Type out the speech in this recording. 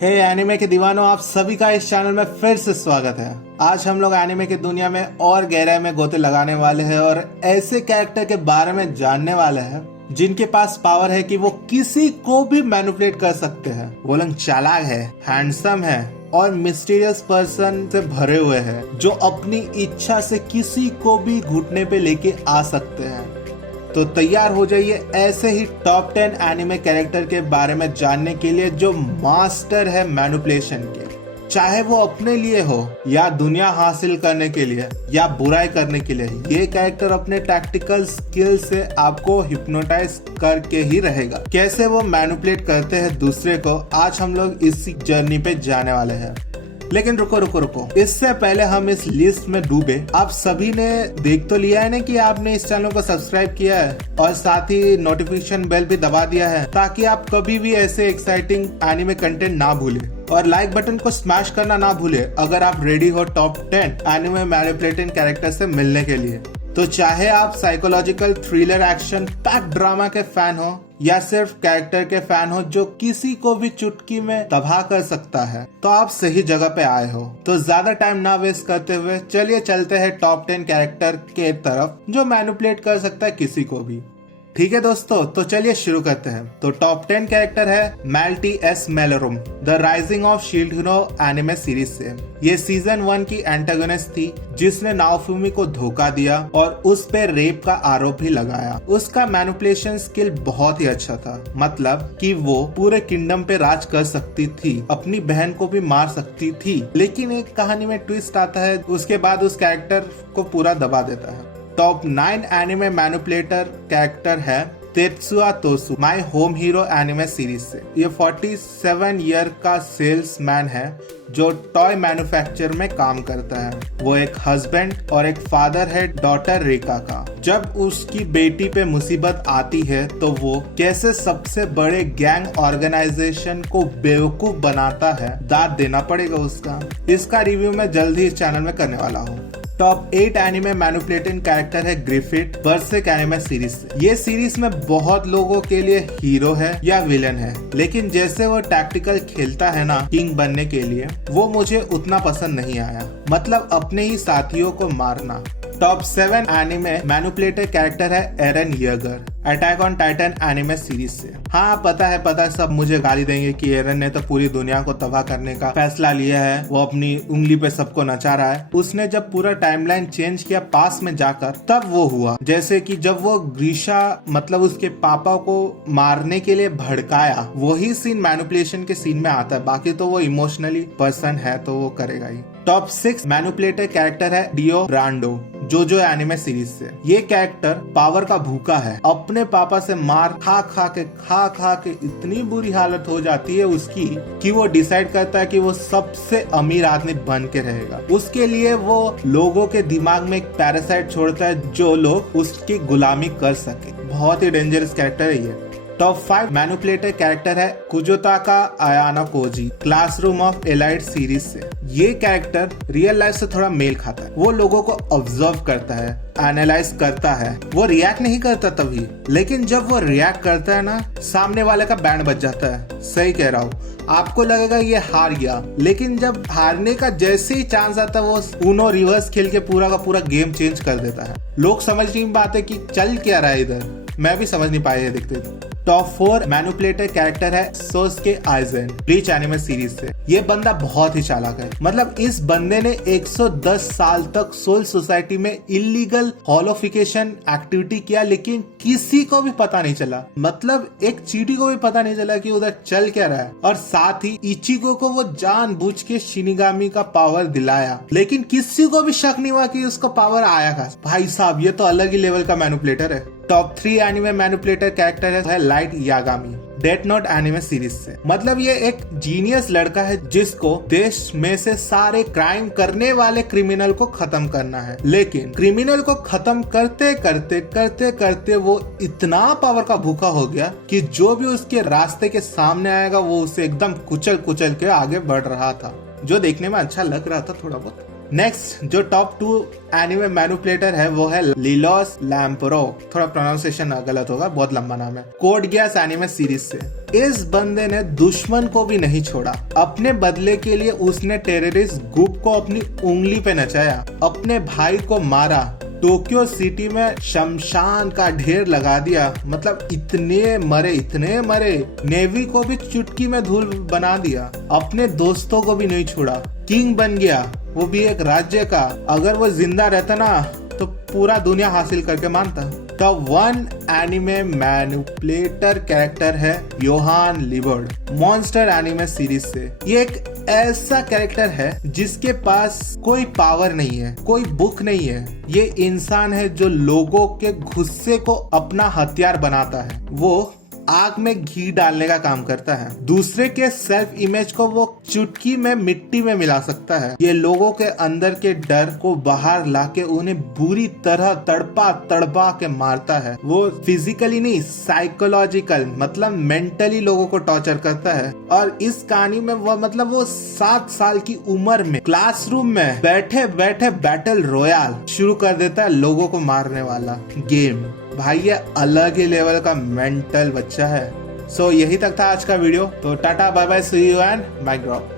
हे anime के दीवानों, आप सभी का इस चैनल में फिर से स्वागत है। आज हम लोग एनिमे की दुनिया में और गहराई में गोते लगाने वाले हैं और ऐसे कैरेक्टर के बारे में जानने वाले हैं जिनके पास पावर है कि वो किसी को भी मैनिपुलेट कर सकते हैं। वो लोग चालाक है, हैंडसम है और मिस्टीरियस पर्सन से भरे हुए हैं जो अपनी इच्छा से किसी को भी घुटने पे लेके आ सकते हैं। तो तैयार हो जाइए ऐसे ही टॉप 10 एनिमे कैरेक्टर के बारे में जानने के लिए जो मास्टर है मैनिपुलेशन के। चाहे वो अपने लिए हो या दुनिया हासिल करने के लिए या बुराई करने के लिए, ये कैरेक्टर अपने टैक्टिकल स्किल से आपको हिप्नोटाइज करके ही रहेगा। कैसे वो मैनिपुलेट करते हैं दूसरे को, आज हम लोग इसी जर्नी पे जाने वाले हैं। लेकिन रुको, इससे पहले हम इस लिस्ट में डूबे, आप सभी ने देख तो लिया है ना कि आपने इस चैनल को सब्सक्राइब किया है और साथ ही नोटिफिकेशन बेल भी दबा दिया है ताकि आप कभी भी ऐसे एक्साइटिंग एनिमे कंटेंट ना भूले। और लाइक बटन को स्मैश करना ना भूले अगर आप रेडी हो टॉप 10 एनिमे मैनिपुलेटिंग कैरेक्टर से मिलने के लिए। तो चाहे आप psychological thriller action pack drama के फैन हो या सिर्फ कैरेक्टर के फैन हो जो किसी को भी चुटकी में तबाह कर सकता है, तो आप सही जगह पे आए हो। तो ज्यादा टाइम ना वेस्ट करते हुए चलिए चलते हैं टॉप 10 कैरेक्टर के तरफ जो मैनिपुलेट कर सकता है किसी को भी। ठीक है दोस्तों, तो चलिए शुरू करते हैं। तो टॉप 10 कैरेक्टर है Malty S Melromarc, the rising of shield hero anime series से। ये सीजन 1 की एंटागोनिस्ट थी जिसने नाओफुमी को धोखा दिया और उस पे रेप का आरोप भी लगाया। उसका मैनिपुलेशन स्किल बहुत ही अच्छा था, मतलब कि वो पूरे किंगडम पे राज कर सकती थी, अपनी बहन को भी मार सकती थी। लेकिन एक कहानी में ट्विस्ट आता है, उसके बाद उस कैरेक्टर को पूरा दबा देता है। टॉप 9 एनिमे मैनिपुलेटर कैरेक्टर है Tetsuya Tosu, my home hero anime series से। ये 47 ईयर का सेल्समैन है जो टॉय मैन्युफैक्चर में काम करता है। वो एक हस्बैंड और एक फादर है डॉटर रेका का। जब उसकी बेटी पे मुसीबत आती है तो वो कैसे सबसे बड़े गैंग ऑर्गेनाइजेशन को बेवकूफ बनाता है, दाद देना पड़ेगा उसका। इसका रिव्यू मैं जल्द ही इस चैनल में करने वाला हूँ। टॉप 8 एनिमे मैनिपुलेटिंग कैरेक्टर है ग्रिफिथ, बर्सेर्क एनिमे सीरीज से। ये सीरीज में बहुत लोगों के लिए हीरो है या विलन है, लेकिन जैसे वो टैक्टिकल खेलता है ना किंग बनने के लिए, वो मुझे उतना पसंद नहीं आया, मतलब अपने ही साथियों को मारना। टॉप 7 एनिमे मैनिपुलेटर कैरेक्टर है Eren Yeager, attack on Titan anime series से। हाँ पता है सब मुझे गाली देंगे कि एरन ने तो पूरी दुनिया को तबाह करने का फैसला लिया है, वो अपनी उंगली पे सबको नचा रहा है। उसने जब पूरा टाइमलाइन चेंज किया पास में जाकर, तब वो हुआ। जैसे कि जब वो ग्रीशा मतलब उसके पापा को मारने के लिए भड़काया, वही सीन मैनिपुलेशन के सीन में आता है। बाकी तो वो इमोशनली पर्सन है तो वो करेगा ही। टॉप 6 मैनिपुलेटर कैरेक्टर है डियो ब्रांडो, जोजो एनिमे सीरीज से। ये कैरेक्टर पावर का भूखा है, अपने पापा से मार खा खा के इतनी बुरी हालत हो जाती है उसकी कि वो डिसाइड करता है कि वो सबसे अमीर आदमी बन के रहेगा। उसके लिए वो लोगों के दिमाग में एक पैरासाइट छोड़ता है जो लोग उसकी गुलामी कर सके। बहुत ही डेंजरस कैरेक्टर है ये। टॉप 5 मैनिपुलेटर कैरेक्टर है Kiyotaka Ayanokoji, classroom of elite series से। ये कैरेक्टर रियल लाइफ से थोड़ा मेल खाता है। वो लोगों को ऑब्जर्व करता है, एनालाइज करता है। वो रिएक्ट नहीं करता तभी, लेकिन जब वो रिएक्ट करता है ना, सामने वाले का बैंड बज जाता है। सही कह रहा हूँ, आपको लगेगा ये हार गया, लेकिन जब हारने का जैसे ही चांस आता है वो ऊनो रिवर्स खेल के पूरा का पूरा गेम चेंज कर देता है। लोग समझ नहीं पाते कि चल क्या रहा है इधर, मैं भी समझ नहीं पाया देखते। टॉप 4 मैनिपुलेटर कैरेक्टर है सोसुके आइजेन, ब्लीच एनिमे सीरीज से। ये बंदा बहुत ही चालाक है, मतलब इस बंदे ने 110 साल तक सोल सोसाइटी में इलीगल हॉलोफिकेशन एक्टिविटी किया, लेकिन किसी को भी पता नहीं चला। मतलब एक चींटी को भी पता नहीं चला कि उधर चल क्या रहा है। और साथ ही इचिगो को वो जानबूझ के शिनिगामी का पावर दिलाया, लेकिन किसी को भी शक नहीं हुआ कि उसको पावर आया था। भाई साहब, ये तो अलग ही लेवल का मैनिपुलेटर है। टॉप 3 एनिमे मैनिपुलेटर कैरेक्टर है light Yagami, death note anime series से। मतलब ये एक जीनियस लड़का है जिसको देश में से सारे क्राइम करने वाले क्रिमिनल को खत्म करना है, लेकिन क्रिमिनल को खत्म करते करते वो इतना पावर का भूखा हो गया कि जो भी उसके रास्ते के सामने आएगा वो उसे एकदम कुचल के आगे बढ़ रहा था, जो देखने में अच्छा लग रहा था थोड़ा बहुत। नेक्स्ट जो टॉप 2 एनिमे मैनिपुलेटर है वो है लिलोस लैम्परो, थोड़ा प्रोनाउंसिएशन गलत होगा, बहुत लंबा नाम है, कोड गियास एनिमे सीरीज से। इस बंदे ने दुश्मन को भी नहीं छोड़ा। अपने बदले के लिए उसने टेररिस्ट ग्रुप को अपनी उंगली पे नचाया, अपने भाई को मारा, टोक्यो सिटी में शमशान का ढेर लगा दिया। मतलब इतने मरे, नेवी को भी चुटकी में धूल बना दिया, अपने दोस्तों को भी नहीं छोड़ा। किंग बन गया, वो भी एक राज्य का। अगर वो जिंदा रहता ना तो पूरा दुनिया हासिल करके मानता। The one anime manipulator character है योहान लिबर्ड, मॉन्स्टर एनिमे सीरीज से। ये एक ऐसा कैरेक्टर है जिसके पास कोई पावर नहीं है, कोई बुक नहीं है। ये इंसान है जो लोगों के गुस्से को अपना हथियार बनाता है। वो आग में घी डालने का काम करता है। दूसरे के सेल्फ इमेज को वो चुटकी में मिट्टी में मिला सकता है। ये लोगों के अंदर के डर को बाहर लाके उन्हें बुरी तरह तड़पा के मारता है। वो फिजिकली नहीं, साइकोलॉजिकल मतलब मेंटली लोगों को टॉर्चर करता है। और इस कहानी में वो 7 साल की उम्र में क्लासरूम में बैठे बैटल रॉयल शुरू कर देता है, लोगों को मारने वाला गेम। भाई ये अलग ही लेवल का मेंटल बच्चा है। सो यही तक था आज का वीडियो। तो tata bye bye, see you and mic drop.